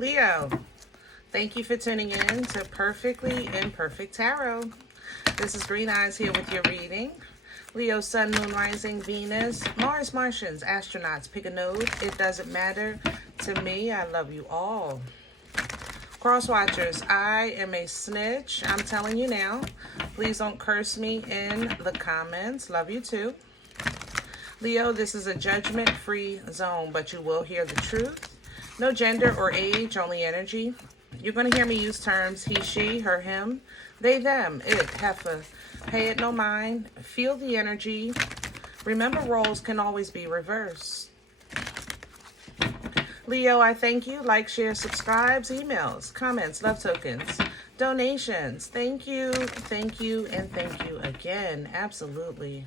Leo, thank you for tuning in to Perfectly Imperfect Tarot. This is Green Eyes here with your reading. Leo, Sun, Moon, Rising, Venus, Mars, Martians, astronauts, pick a node. It doesn't matter to me. I love you all. Cross watchers, I am a snitch. I'm telling you now. Please don't curse me in the comments. Love you too. Leo, this is a judgment-free zone, but you will hear the truth. No gender or age, only energy. You're going to hear me use terms he, she, her, him, they, them, it, heifer. Pay it no mind. Feel the energy. Remember, roles can always be reversed. Leo, I thank you. Like, share, subscribes, emails, comments, love tokens, donations. Thank you, and thank you again. Absolutely.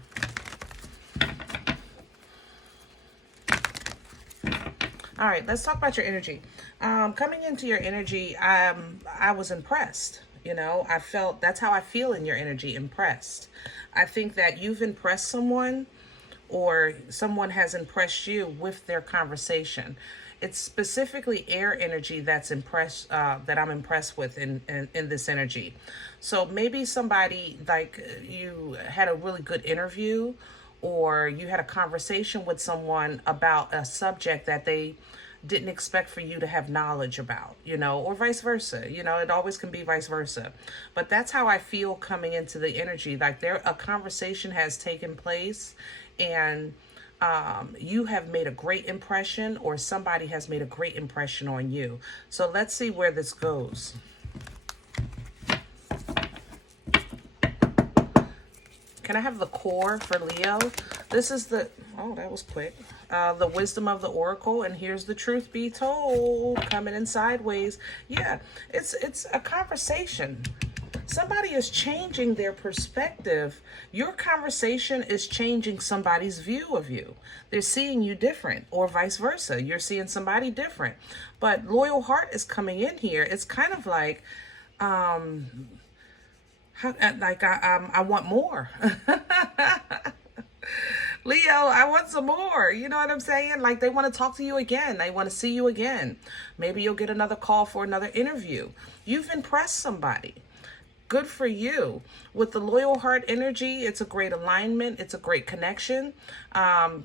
All right, let's talk about your energy. Coming into your energy, I was impressed. You know, I felt, that's how I feel in your energy, impressed. I think that you've impressed someone or someone has impressed you with their conversation. It's specifically air energy that's impressed, that I'm impressed with in this energy. So maybe somebody, like, you had a really good interview, or you had a conversation with someone about a subject that they didn't expect for you to have knowledge about, you know, or vice versa. You know, it always can be vice versa. But that's how I feel coming into the energy. Like, a conversation has taken place, and you have made a great impression, or somebody has made a great impression on you. So let's see where this goes. Can I have the core for Leo? This is the, oh, that was quick. The wisdom of the oracle, and here's the truth be told, coming in sideways. Yeah, it's a conversation. Somebody is changing their perspective. Your conversation is changing somebody's view of you. They're seeing you different, or vice versa. You're seeing somebody different. But loyal heart is coming in here. It's kind of like, I want more. Leo, I want some more. You know what I'm saying? Like, they want to talk to you again. They want to see you again. Maybe you'll get another call for another interview. You've impressed somebody. Good for you. With the loyal heart energy, it's a great alignment. It's a great connection.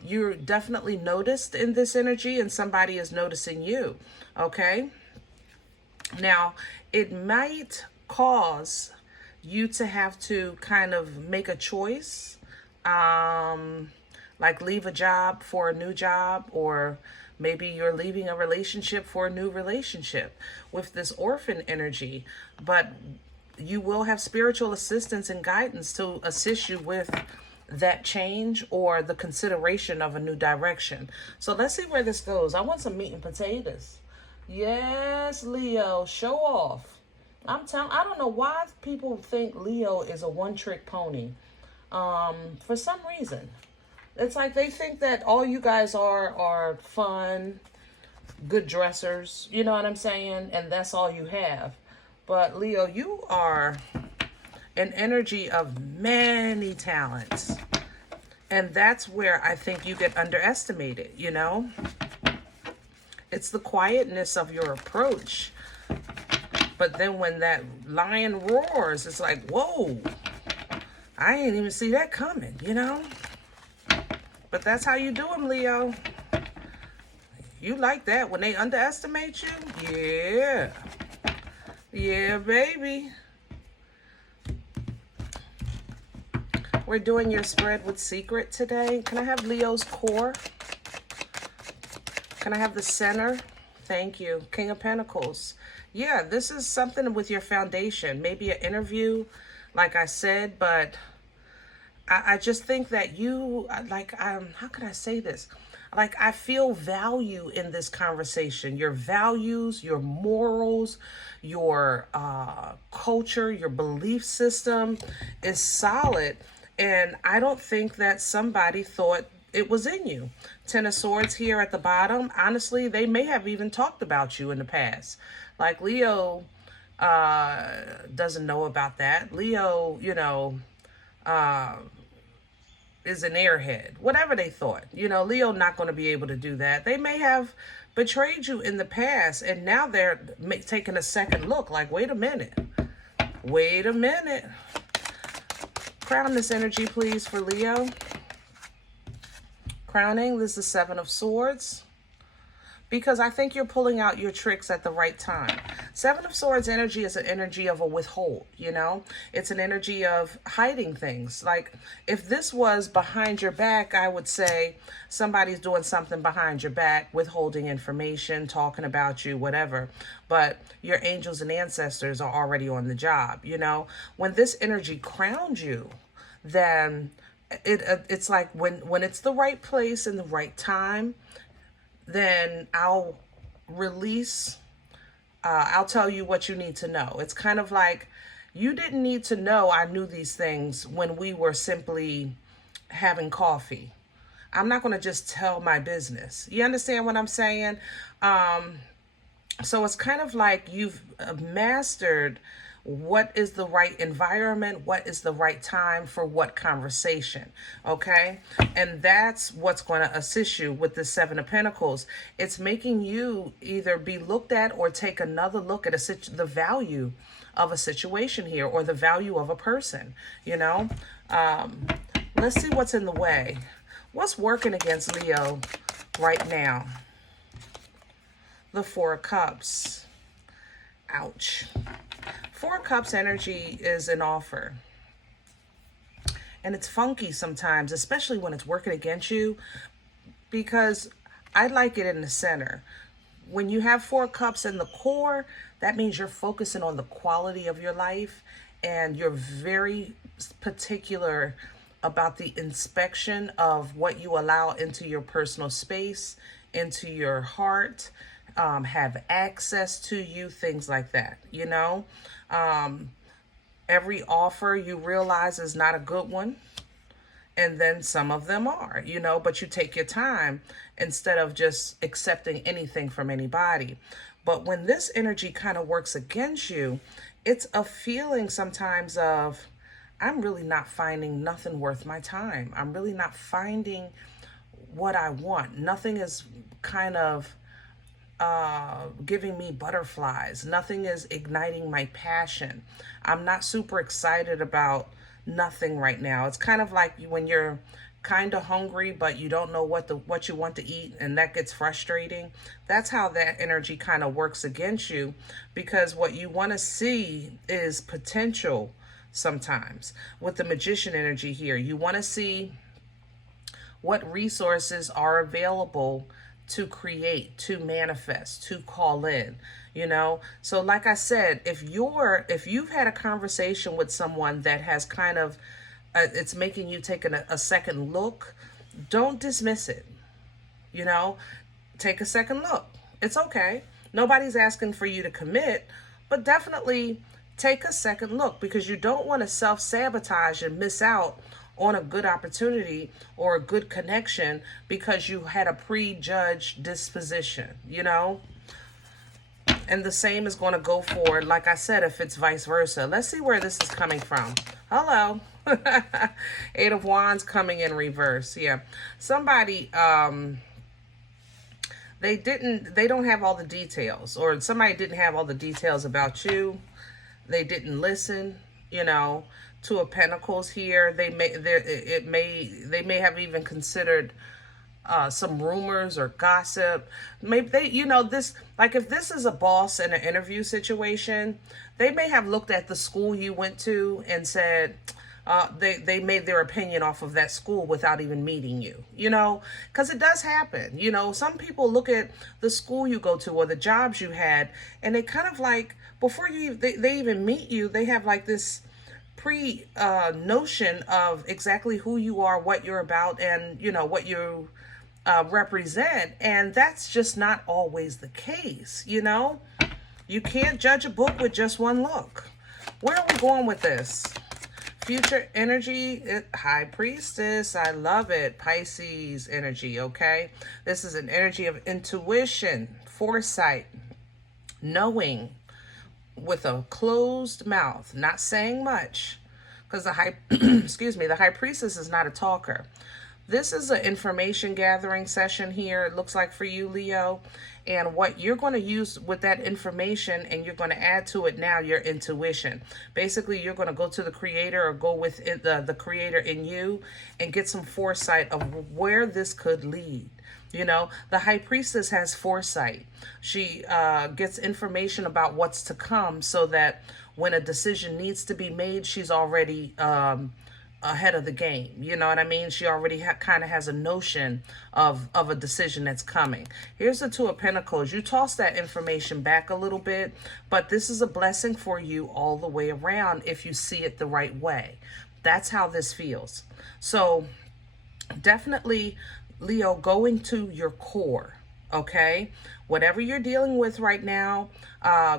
You're definitely noticed in this energy, and somebody is noticing you. Okay? Now, it might cause you to have to kind of make a choice, like leave a job for a new job, or maybe you're leaving a relationship for a new relationship with this orphan energy. But you will have spiritual assistance and guidance to assist you with that change or the consideration of a new direction. So let's see where this goes. I want some meat and potatoes. Yes, Leo, show off. I don't know why people think Leo is a one-trick pony. For some reason. It's like they think that all you guys are fun, good dressers, you know what I'm saying? And that's all you have. But Leo, you are an energy of many talents. And that's where I think you get underestimated, you know? It's the quietness of your approach. But then when that lion roars, it's like, whoa, I didn't even see that coming, you know? But that's how you do them, Leo. You like that when they underestimate you? Yeah. Yeah, baby. We're doing your spread with secret today. Can I have Leo's core? Can I have the center? Thank you. King of Pentacles. Yeah, this is something with your foundation. Maybe an interview, like I said, but I just think that you, like, how can I say this? Like, I feel value in this conversation. Your values, your morals, your culture, your belief system is solid. And I don't think that somebody thought it was in you. Ten of Swords here at the bottom. Honestly, they may have even talked about you in the past. Like, Leo doesn't know about that. Leo, you know, is an airhead. Whatever they thought. You know, Leo not going to be able to do that. They may have betrayed you in the past, and now they're taking a second look like, wait a minute. Wait a minute. Crown this energy, please, for Leo. Crowning, this is Seven of Swords. Because I think you're pulling out your tricks at the right time. Seven of Swords energy is an energy of a withhold, you know? It's an energy of hiding things. Like, if this was behind your back, I would say somebody's doing something behind your back, withholding information, talking about you, whatever. But your angels and ancestors are already on the job, you know? When this energy crowned you, then it's like when it's the right place and the right time, then I'll release, I'll tell you what you need to know. It's kind of like, you didn't need to know I knew these things when we were simply having coffee. I'm not going to just tell my business. You understand what I'm saying? So it's kind of like you've mastered what is the right environment, what is the right time for what conversation, okay? And that's what's going to assist you with the Seven of Pentacles. It's making you either be looked at or take another look at the value of a situation here, or the value of a person, you know? Let's see what's in the way. What's working against Leo right now? The Four of Cups. Ouch. Four of Cups energy is an offer. And it's funky sometimes, especially when it's working against you, because I like it in the center. When you have Four of Cups in the core, that means you're focusing on the quality of your life, and you're very particular about the inspection of what you allow into your personal space, into your heart, have access to you, things like that, you know? Every offer you realize is not a good one. And then some of them are, you know, but you take your time instead of just accepting anything from anybody. But when this energy kind of works against you, it's a feeling sometimes of, I'm really not finding nothing worth my time. I'm really not finding what I want. Nothing is kind of giving me butterflies. Nothing is igniting my passion. I'm not super excited about nothing right now. It's kind of like when you're kind of hungry, but you don't know what you want to eat, and that gets frustrating. That's how that energy kind of works against you, because what you want to see is potential sometimes. With the Magician energy here, you want to see what resources are available to create, to manifest, to call in, you know? So like I said, if you've had a conversation with someone that has kind of, it's making you take a second look, don't dismiss it, you know? Take a second look. It's okay. Nobody's asking for you to commit, but definitely take a second look, because you don't want to self-sabotage and miss out on a good opportunity or a good connection because you had a prejudged disposition, you know? And the same is going to go for, like I said, if it's vice versa. Let's see where this is coming from. Hello. Eight of Wands coming in reverse. Yeah. Somebody, they don't have all the details, or somebody didn't have all the details about you. They didn't listen, you know. Two of Pentacles here. They may have even considered some rumors or gossip. Maybe they, you know, this, like if this is a boss in an interview situation, they may have looked at the school you went to and said, they made their opinion off of that school without even meeting you, you know, because it does happen. You know, some people look at the school you go to or the jobs you had, and they kind of like, before they even meet you, they have like this notion of exactly who you are, what you're about, and, you know, what you represent. And that's just not always the case, you know? You can't judge a book with just one look. Where are we going with this? Future energy, High Priestess, I love it. Pisces energy, okay? This is an energy of intuition, foresight, knowing, with a closed mouth, not saying much, because the high, excuse me, the High Priestess is not a talker. This is an information gathering session here, it looks like, for you, Leo. And what you're going to use with that information, and you're going to add to it now your intuition. Basically, you're going to go to the creator, or go with the creator in you, and get some foresight of where this could lead. You know, the high priestess has foresight. She gets information about what's to come, so that when a decision needs to be made, she's already ahead of the game. You know what I mean? She already kind of has a notion of a decision that's coming. Here's the Two of Pentacles. You toss that information back a little bit, but this is a blessing for you all the way around if you see it the right way. That's how this feels. So definitely, Leo, go into your core, okay? Whatever you're dealing with right now,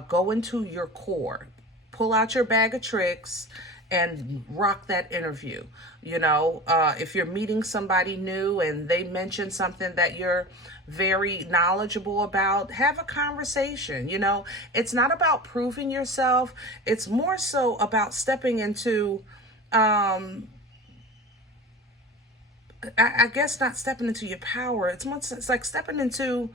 go into your core. Pull out your bag of tricks and rock that interview. You know, if you're meeting somebody new and they mention something that you're very knowledgeable about, have a conversation. You know, it's not about proving yourself. It's more so about stepping into, I guess not stepping into your power. It's like stepping into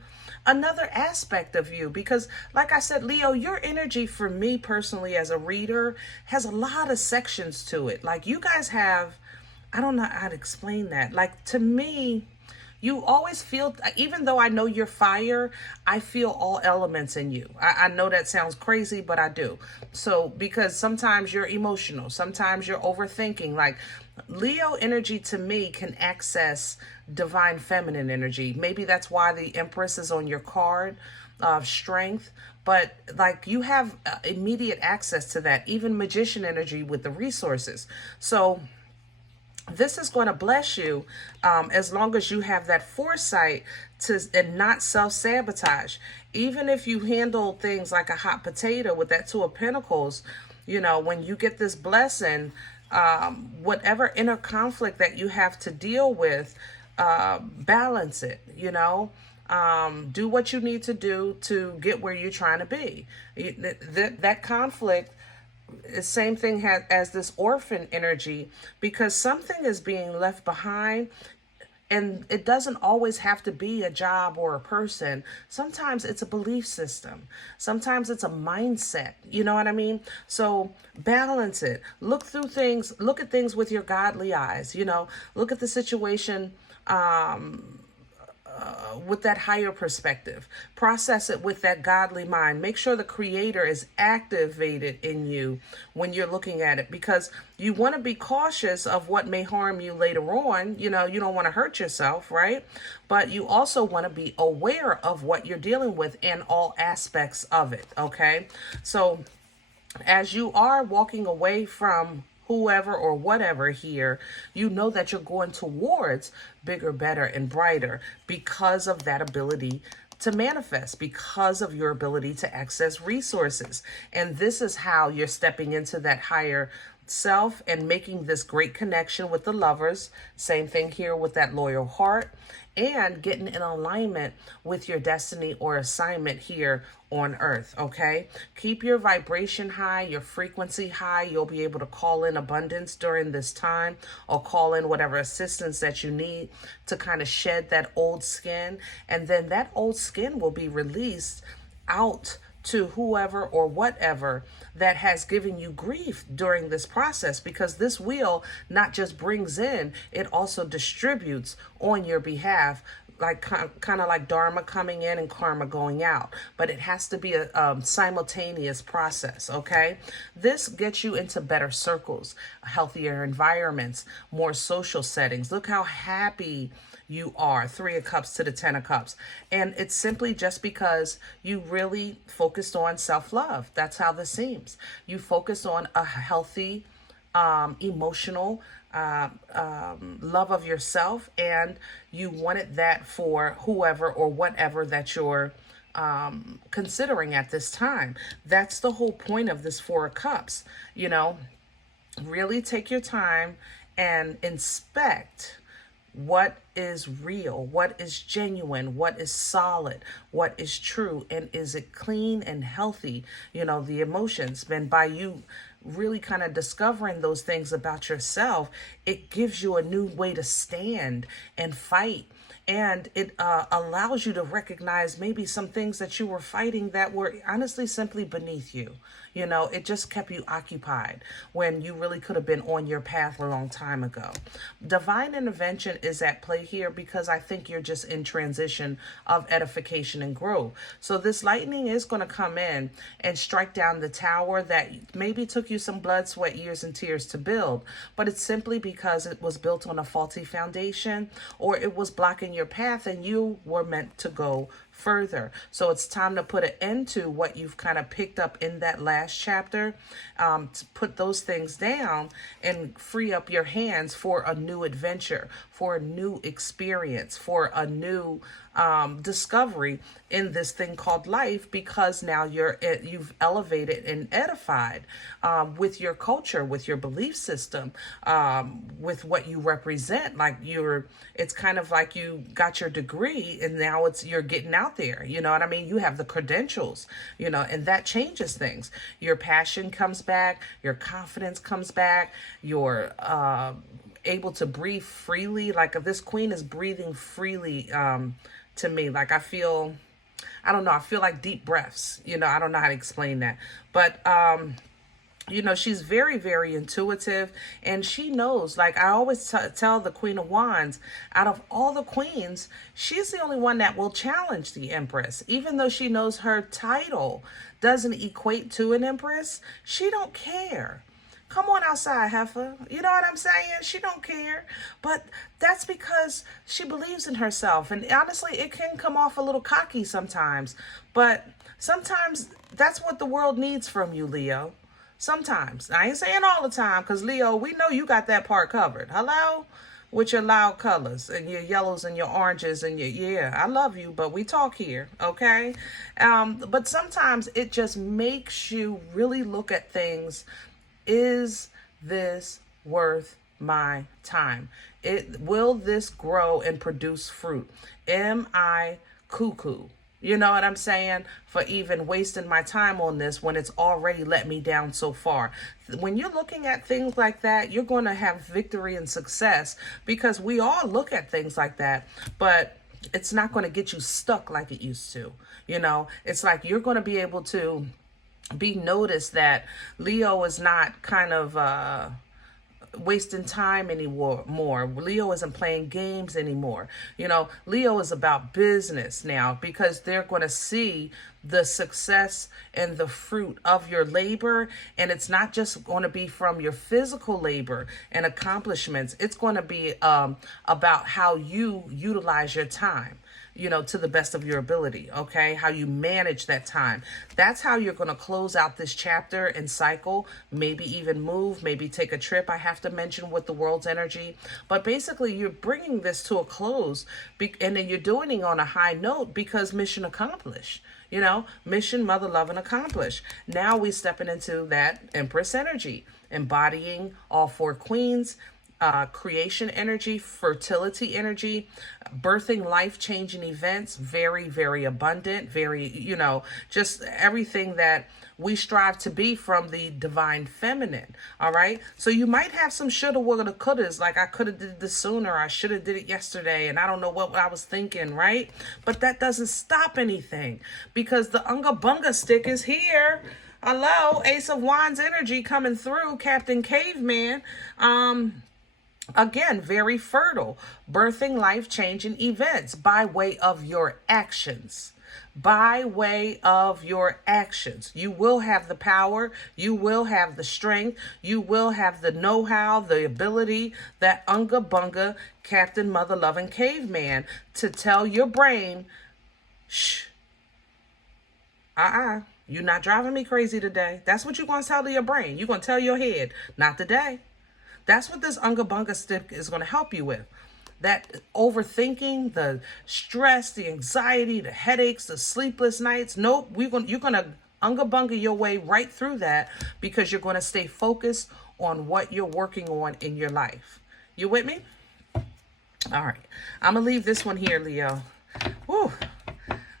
another aspect of you, because like I said, Leo, your energy, for me personally as a reader, has a lot of sections to it. Like, you guys have, I don't know how to explain that. Like, to me, you always feel, even though I know you're fire, I feel all elements in you. I know that sounds crazy, but I do. So, because sometimes you're emotional, sometimes you're overthinking. Like, Leo energy to me can access divine feminine energy. Maybe that's why the Empress is on your card of strength. But like, you have immediate access to that, even magician energy with the resources. So this is going to bless you as long as you have that foresight and not self-sabotage. Even if you handle things like a hot potato with that Two of Pentacles, you know, when you get this blessing, whatever inner conflict that you have to deal with, balance it, you know. Do what you need to do to get where you're trying to be. That conflict, the same thing as this orphan energy, because something is being left behind. And it doesn't always have to be a job or a person. Sometimes it's a belief system. Sometimes it's a mindset. You know what I mean? So balance it. Look through things. Look at things with your godly eyes. You know, look at the situation with that higher perspective. Process it with that godly mind. Make sure the creator is activated in you when you're looking at it, because you want to be cautious of what may harm you later on. You know, you don't want to hurt yourself, right? But you also want to be aware of what you're dealing with in all aspects of it, okay? So as you are walking away from whoever or whatever here, you know that you're going towards bigger, better, and brighter because of that ability to manifest, because of your ability to access resources. And this is how you're stepping into that higher self and making this great connection with the lovers. Same thing here with that loyal heart, and getting in alignment with your destiny or assignment here on earth, okay? Keep your vibration high, your frequency high. You'll be able to call in abundance during this time, or call in whatever assistance that you need to kind of shed that old skin. And then that old skin will be released out to whoever or whatever that has given you grief during this process, because this wheel not just brings in, it also distributes on your behalf, like kind of like dharma coming in and karma going out. But it has to be a simultaneous process, okay? This gets you into better circles, healthier environments, more social settings. Look how happy you are. 3 of Cups to the 10 of Cups. And it's simply just because you really focused on self-love. That's how this seems. You focused on a healthy, emotional love of yourself, and you wanted that for whoever or whatever that you're considering at this time. That's the whole point of this 4 of Cups. You know, really take your time and inspect what is real, what is genuine, what is solid, what is true, and is it clean and healthy? You know, the emotions. And by you really kind of discovering those things about yourself, it gives you a new way to stand and fight. And it allows you to recognize maybe some things that you were fighting that were honestly simply beneath you. You know, it just kept you occupied when you really could have been on your path a long time ago. Divine intervention is at play here because I think you're just in transition of edification and growth. So this lightning is going to come in and strike down the tower that maybe took you some blood, sweat, years, and tears to build. But it's simply because it was built on a faulty foundation, or it was blocking your path and you were meant to go further. So it's time to put an end to what you've kind of picked up in that last chapter, to put those things down and free up your hands for a new adventure, for a new experience, for a new discovery in this thing called life, because now you've elevated and edified with your culture, with your belief system, with what you represent. Like it's kind of like you got your degree and now you're getting out there. You know what I mean? You have the credentials, you know, and that changes things. Your passion comes back, your confidence comes back, you're able to breathe freely. Like this queen is breathing freely to me. Like I feel like deep breaths, you know, I don't know how to explain that, but you know, she's very, very intuitive, and she knows, like I always tell the Queen of Wands, out of all the queens, she's the only one that will challenge the Empress. Even though she knows her title doesn't equate to an Empress, she don't care. Come on outside, heifer. You know what I'm saying? She don't care. But that's because she believes in herself. And honestly, it can come off a little cocky sometimes. But sometimes that's what the world needs from you, Leo. Sometimes. I ain't saying all the time, because Leo, we know you got that part covered. Hello? With your loud colors and your yellows and your oranges and yeah, I love you, but we talk here, okay? But sometimes it just makes you really look at things. Is this worth my time? Will this grow and produce fruit? Am I cuckoo? You know what I'm saying? For even wasting my time on this when it's already let me down so far. When you're looking at things like that, you're going to have victory and success, because we all look at things like that, but it's not going to get you stuck like it used to. You know, it's like you're going to be able to be noticed that Leo is not kind of wasting time anymore. Leo isn't playing games anymore. You know, Leo is about business now, because they're going to see the success and the fruit of your labor. And it's not just going to be from your physical labor and accomplishments. It's going to be about how you utilize your time, you know, to the best of your ability, okay? How you manage that time. That's how you're going to close out this chapter and cycle, maybe even move, maybe take a trip. I have to mention with the world's energy, but basically you're bringing this to a close, and then you're doing it on a high note, because mission accomplished. You know, mission, mother, love, and accomplish. Now we stepping into that Empress energy, embodying all four queens, creation energy, fertility energy, birthing life-changing events, very, very abundant, very, you know, just everything that we strive to be from the divine feminine. All right. So you might have some shoulda, woulda, couldas, like I could have did this sooner. I should have did it yesterday. And I don't know what I was thinking. Right. But that doesn't stop anything, because the Unga Bunga stick is here. Hello. Ace of Wands energy coming through. Captain Caveman. Again, very fertile, birthing life-changing events by way of your actions. By way of your actions. You will have the power. You will have the strength. You will have the know-how, the ability, that Unga Bunga, Captain Mother Loving Caveman, to tell your brain, shh, you're not driving me crazy today. That's what you're going to tell to your brain. You're going to tell your head, not today. That's what this Unga Bunga stick is going to help you with. That overthinking, the stress, the anxiety, the headaches, the sleepless nights. Nope, you're going to Unga Bunga your way right through that, because you're going to stay focused on what you're working on in your life. You with me? All right. I'm going to leave this one here, Leo. Woo.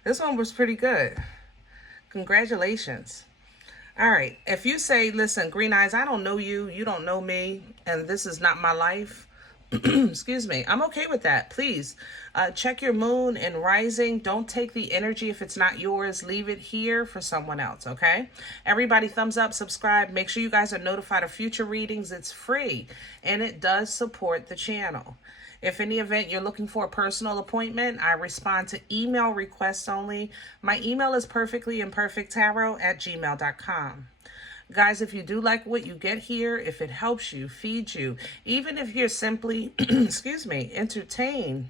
This one was pretty good. Congratulations. All right. If you say, listen, Green Eyes, I don't know you, you don't know me, and this is not my life, excuse me, I'm okay with that. Please check your moon and rising. Don't take the energy if it's not yours. Leave it here for someone else, okay? Everybody, thumbs up, subscribe. Make sure you guys are notified of future readings. It's free, and it does support the channel. If in the event you're looking for a personal appointment, I respond to email requests only. My email is perfectlyimperfecttarot@gmail.com. Guys, if you do like what you get here, if it helps you, feeds you, even if you're simply, excuse me, entertained,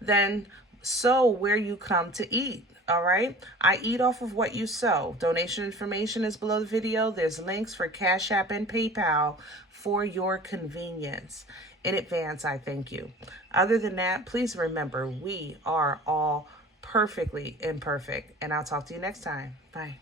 then sow where you come to eat. All right. I eat off of what you sow. Donation information is below the video. There's links for Cash App and PayPal for your convenience. In advance, I thank you. Other than that, please remember we are all perfectly imperfect. And I'll talk to you next time. Bye.